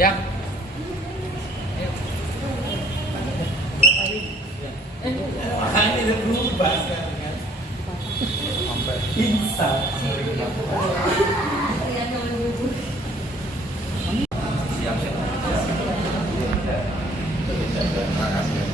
Ya. Makanya dia berubah sekarang kan. Sampai pingsan. Siap. Terima kasih.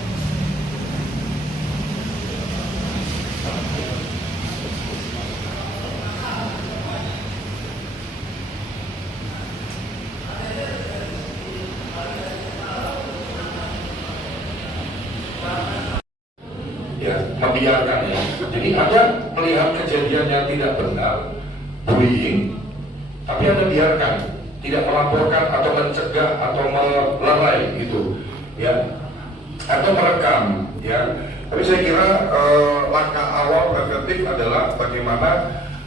Ya, membiarkan ya. Jadi Anda melihat kejadian yang tidak benar, bullying, tapi Anda biarkan, tidak melaporkan atau mencegah atau melerai itu, ya, atau merekam, ya. Tapi saya kira langkah awal preventif adalah bagaimana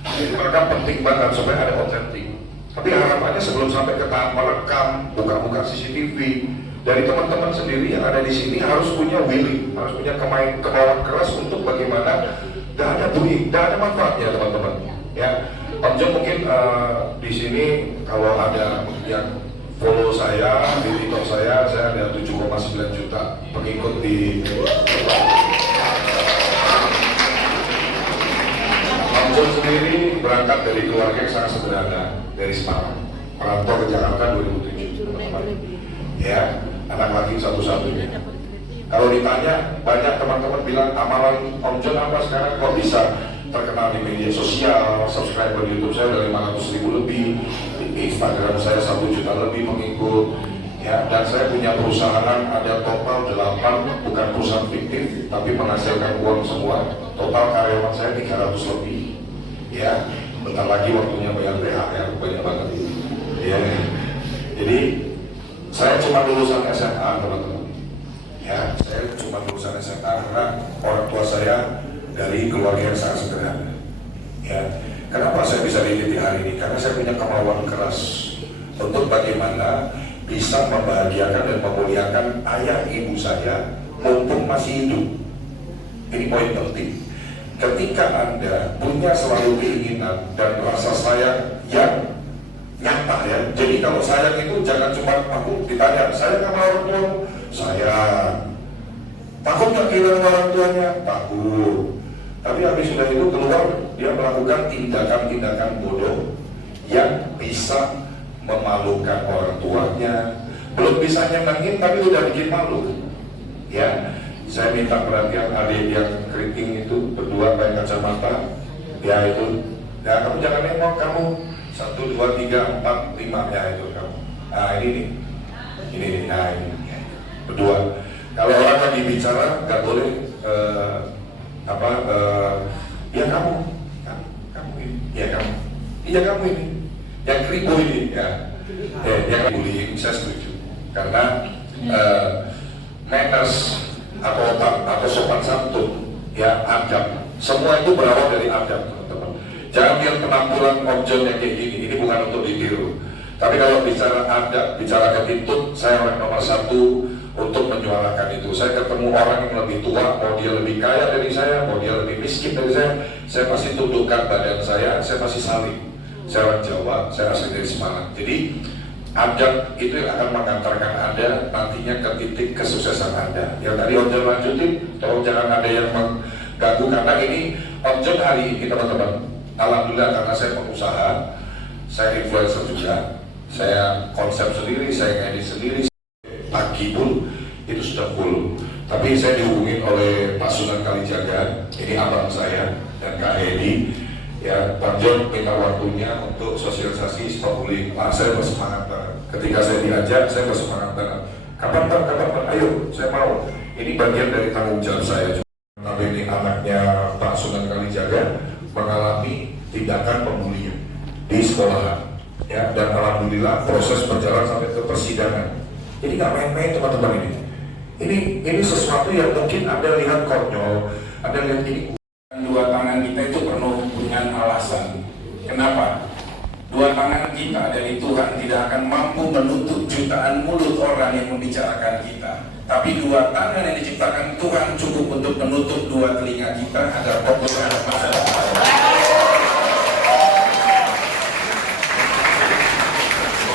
merekam penting banget supaya ada otentik. Tapi harapannya sebelum sampai ke tahap merekam, buka-buka CCTV, dari teman-teman sendiri yang ada di sini harus punya willing, harus punya kemauan keras untuk bagaimana tidak ada bullying, tidak ada manfaatnya teman-teman. Ya, Om Jo mungkin di sini kalau ada yang follow saya di TikTok saya ada 7,9 juta pengikut di. Om Jo sendiri berangkat dari keluarga yang sangat sederhana, dari Semarang, merantau ke Jakarta 2007, teman-teman. Ya, anak laki satu-satunya. Kalau ditanya, banyak teman-teman bilang amalan Om John apa sekarang kok bisa terkenal di media sosial, subscriber di YouTube saya udah 500.000 lebih, di Instagram saya 1 juta lebih pengikut, ya. Dan saya punya perusahaan ada total 8, bukan perusahaan fiktif, tapi menghasilkan uang semua. Total karyawan saya 300 lebih, ya. Bentar lagi waktunya bayar THR, banyak banget, ya. Jadi saya cuma lulusan SMA teman-teman. Ya, saya cuma lulusan SMA karena orang tua saya dari keluarga yang sangat sederhana. Ya, kenapa saya bisa di titik hari ini? Karena saya punya kemauan keras untuk bagaimana bisa membahagiakan dan memuliakan ayah ibu saya mumpung masih hidup. Ini poin penting. Ketika Anda punya selalu keinginan dan rasa sayang yang nyata ya. Jadi kalau sayang itu jangan cuma aku ditanya, sayang sama orang tua, sayang. Takut gak kehilangan orang tuanya? Takut. Tapi habis sudah itu keluar, dia melakukan tindakan-tindakan bodoh yang bisa memalukan orang tuanya. Belum bisa nyenengin tapi udah bikin malu. Ya, saya minta perhatian adik yang keriting itu berdua pakai kacamata. Ya itu, ya kamu jangan nengok kamu. 1, 2, 3, 4, 5 ya itu kamu. Nah ini nih, nah ini berdua. Kalau orang lagi bicara nggak boleh ya kamu ini, ya kamu, iya kamu ini, yang keribu ini, ya, yang bullying saya setuju. Karena manners atau sopan santun, ya adab, semua itu berawal dari adab. Jangan lihat penampilan Om John yang kayak gini, ini bukan untuk ditiru. Tapi kalau bicara adab, bicara attitude, saya orang nomor 1 untuk menyuarakan itu. Saya ketemu orang yang lebih tua, mau dia lebih kaya dari saya, mau dia lebih miskin dari saya pasti tundukkan badan saya pasti saling. Saya orang Jawa, saya asli dari Semarang. Jadi adab itu yang akan mengantarkan Anda nantinya ke titik kesuksesan Anda. Yang tadi Om John lanjutin, tolong jangan ada yang mengganggu, karena ini Om John hari ini teman-teman. Alhamdulillah karena saya pengusaha, saya influencer juga, saya konsep sendiri, saya ngedit sendiri, pagi pun itu sudah full. Tapi saya dihubungi oleh Pak Sunan Kalijaga, ini abang saya dan Kak Edi, ya Pak John minta waktunya untuk sosialisasi stop bullying. Pak, saya bersemangat banget. Ketika saya diajak, saya bersemangat banget. Kapan Pak? Ayo, saya mau. Ini bagian dari tanggung jawab saya. Tapi ini anaknya Pak Sunan Kalijaga mengalami tindakan pembulian di sekolahan, ya, dan alhamdulillah proses berjalan sampai ke persidangan. Jadi nggak main-main teman-teman ini sesuatu yang mungkin Anda lihat konyol, Anda lihat ini. Dua tangan kita itu penuh dengan alasan. Kenapa? Dua tangan kita dari Tuhan tidak akan mampu menutup jutaan mulut orang yang membicarakan kita. Tapi dua tangan yang diciptakan Tuhan cukup untuk menutup dua telinga kita agar fokus terhadap masalah.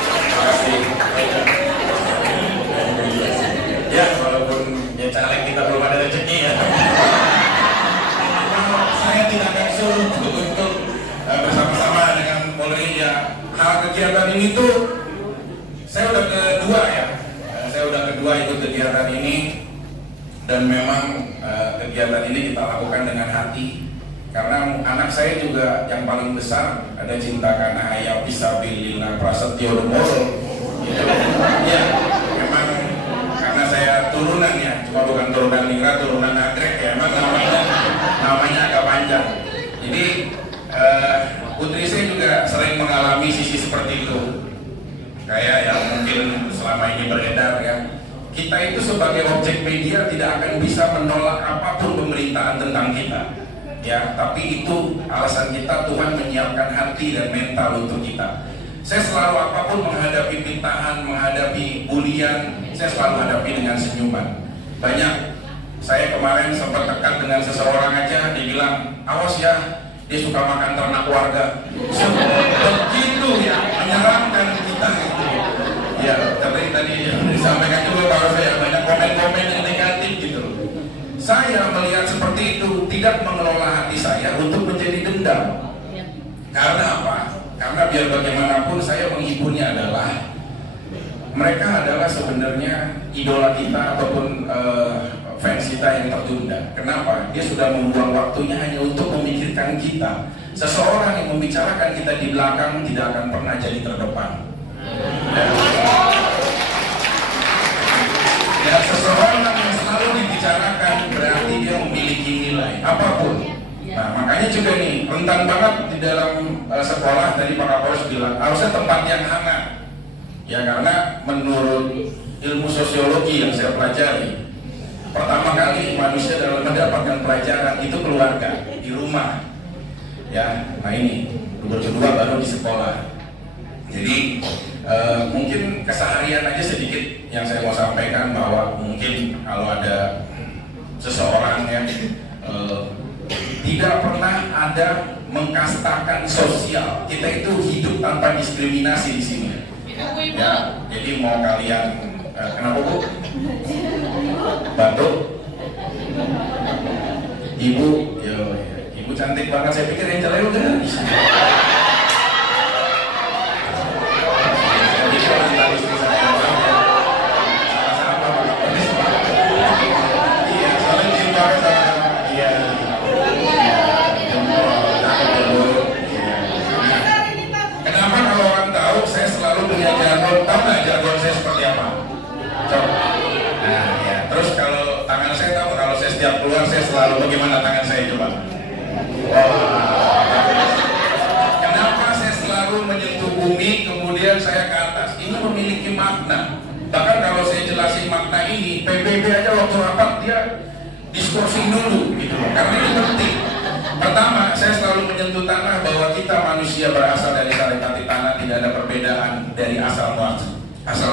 Terima kasih. kegiatan ini, dan memang kegiatan ini kita lakukan dengan hati karena anak saya juga yang paling besar ada cinta karena ayah Fisabilillah Prasetyo Demoro gitu. Ya memang karena saya turunannya cuma bukan turunan Ningrat, turunan Nagrek ya, emang namanya agak panjang. Jadi putri saya juga sering mengalami sisi seperti itu, kayak yang mungkin selama ini beredar ya. Kita itu sebagai objek media tidak akan bisa menolak apapun pemerintahan tentang kita, ya. Tapi itu alasan kita, Tuhan menyiapkan hati dan mental untuk kita. Saya selalu apapun menghadapi pintaan, menghadapi bulian, saya selalu hadapi dengan senyuman. Banyak, saya kemarin sempat tekan dengan seseorang aja, dia bilang, awas ya, dia suka makan ternak warga. Begitu ya, menyeramkan kita gitu. Ya, tapi tadi disampaikan juga bahwa saya banyak komen-komen yang negatif gitu. Saya melihat seperti itu, tidak mengelola hati saya untuk menjadi dendam. Karena apa? Karena biar bagaimanapun saya menghiburnya adalah mereka adalah sebenarnya idola kita ataupun fans kita yang tertunda. Kenapa? Dia sudah membuang waktunya hanya untuk memikirkan kita. Seseorang yang membicarakan kita di belakang tidak akan pernah jadi terdepan. Ya, seseorang yang selalu dibicarakan berarti dia memiliki nilai apapun. Nah, makanya juga nih rentan banget di dalam sekolah. Tadi Pak Kapolres bilang harusnya tempat yang hangat. Ya, karena menurut ilmu sosiologi yang saya pelajari, pertama kali manusia dalam mendapatkan pelajaran itu keluarga, di rumah. Ya, nah ini kedua baru di sekolah. Jadi mungkin keseharian aja sedikit yang saya mau sampaikan, bahwa mungkin kalau ada seseorang yang tidak pernah ada mengkastakan sosial, kita itu hidup tanpa diskriminasi di sini. Ya, jadi mau kalian kenapa Bu? Batuk? Ibu, yo, ibu cantik banget. Saya pikir yang jelek udah di sini. Keluar saya selalu bagaimana tangan saya coba. Kenapa saya selalu menyentuh bumi kemudian saya ke atas? Ini memiliki makna. Bahkan kalau saya jelasin makna ini, PBB aja waktu rapat dia diskursi dulu gitu, karena ini penting. Pertama, saya selalu menyentuh tanah bahwa kita manusia berasal dari sarikati tanah, tidak ada perbedaan dari asal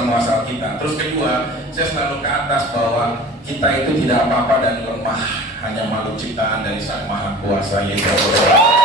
muasal kita. Terus kedua, saya selalu ke atas bahwa kita itu tidak apa-apa dan lemah, hanya makhluk ciptaan dari Sang Maha Kuasa, yaitu Allah.